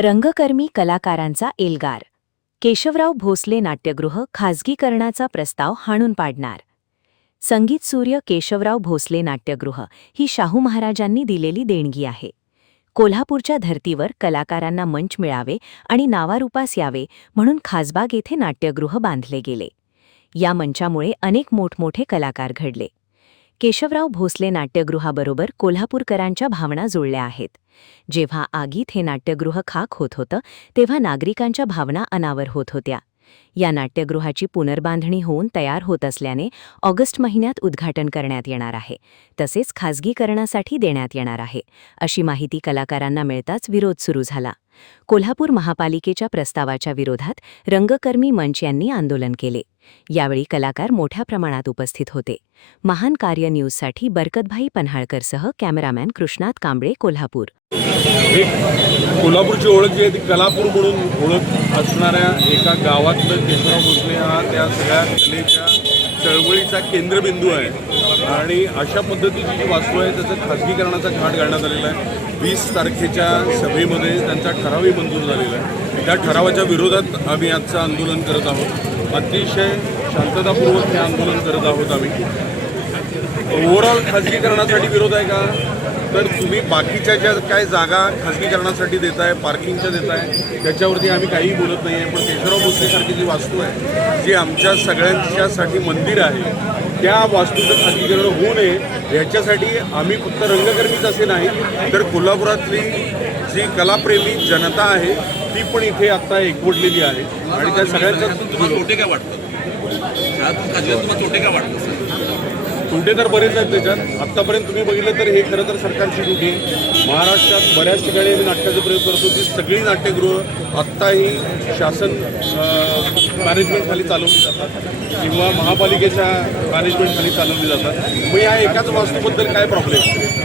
रंगकर्मी कलाकारांचा एल्गार. केशवराव भोसले नाट्यगृह खाजगीकरणाचा प्रस्ताव हाणून पाडणार. संगीत सूर्य केशवराव भोसले नाट्यगृह ही शाहू महाराजांनी दिलेली देणगी आहे. कोल्हापूरच्या धर्तीवर कलाकारांना मंच मिळावे आणि नावारूपास यावे म्हणून खासबाग येथे नाट्यगृह बांधले गेले. या मंचामुळे अनेक मोठमोठे कलाकार घडले. केशवराव भोसले नाट्यगृहाबरोबर कोल्हापूरकरांच्या भावना जुळल्या आहेत. जेव्हा आगीत हे नाट्यगृह खाक होत होतं तेव्हा नागरिकांच्या भावना अनावर होत होत्या. या नाट्यगृहाची पुनर्बांधणी होऊन तयार होत असल्याने ऑगस्ट महिन्यात उद्घाटन करण्यात येणार आहे. तसेच खाजगीकरणासाठी देण्यात येणार आहे, अशी माहिती कलाकारांना मिळताच विरोध सुरू झाला. कोल्हापूर महापालिकेच्या प्रस्तावाच्या विरोधात रंगकर्मी मंच यांनी आंदोलन केले. यावेळी कलाकार मोठ्या प्रमाणात उपस्थित होते. महान कार्य न्यूजसाठी बरकतभाई पन्हाळकरसह कॅमेरामॅन कृष्णात कांबळे, कोल्हापूर. एक कोल्हापूरची ओळख जी आहे ती कलापूर म्हणून ओळख असणाऱ्या एका गावातलं केशवराव भोसले हा त्या सगळ्या कलेच्या चळवळीचा केंद्रबिंदू आहे. आणि अशा पद्धतीची जी वास्तू आहे त्याचं खाजगीकरणाचा घाट घालण्यात आलेला आहे. 20 तारखेच्या सभेमध्ये त्यांचा ठरावही मंजूर झालेला आहे. त्या ठरावाच्या विरोधात आम्ही आजचं आंदोलन करत आहोत. अतिशय शांततापूर्वक हे आंदोलन करत आहोत. आम्ही ओव्हरऑल खाजगीकरणासाठी विरोध आहे का, तर तुम्ही बाकीच्या ज्या काय जागा खाजगीकरणासाठी देताय, पार्किंगच्या देताय, त्याच्यावरती आम्ही काहीही बोलत नाही आहे. पण केशवराव भोसलेसारखी जी वास्तू आहे, जी आमच्या सगळ्यांच्यासाठी मंदिर आहे, त्या वास्तूचं खाजगीकरण होऊ नये याच्यासाठी आम्ही फक्त रंगकर्मीच असे नाही तर कोल्हापुरातली जी कलाप्रेमी जनता आहे ती पण इथे आत्ता एकवटलेली आहे. आणि त्या सगळ्यांचा तोटे काय वाटतं? तुम्हाला तोटे काय वाटतं? तोटे तर बरेच आहेत त्याच्यात. आत्तापर्यंत तुम्ही बघितलं तर हे खरं तर सरकारची ड्युटी आहे. महाराष्ट्रात बऱ्याच ठिकाणी आम्ही नाटकाचा प्रयोग करतो की सगळी नाट्यगृह आत्ताही शासन मॅनेजमेंटखाली चालवली जातात किंवा महापालिकेच्या मॅनेजमेंटखाली चालवली जातात. मग या एकाच वास्तूबद्दल काय प्रॉब्लेम?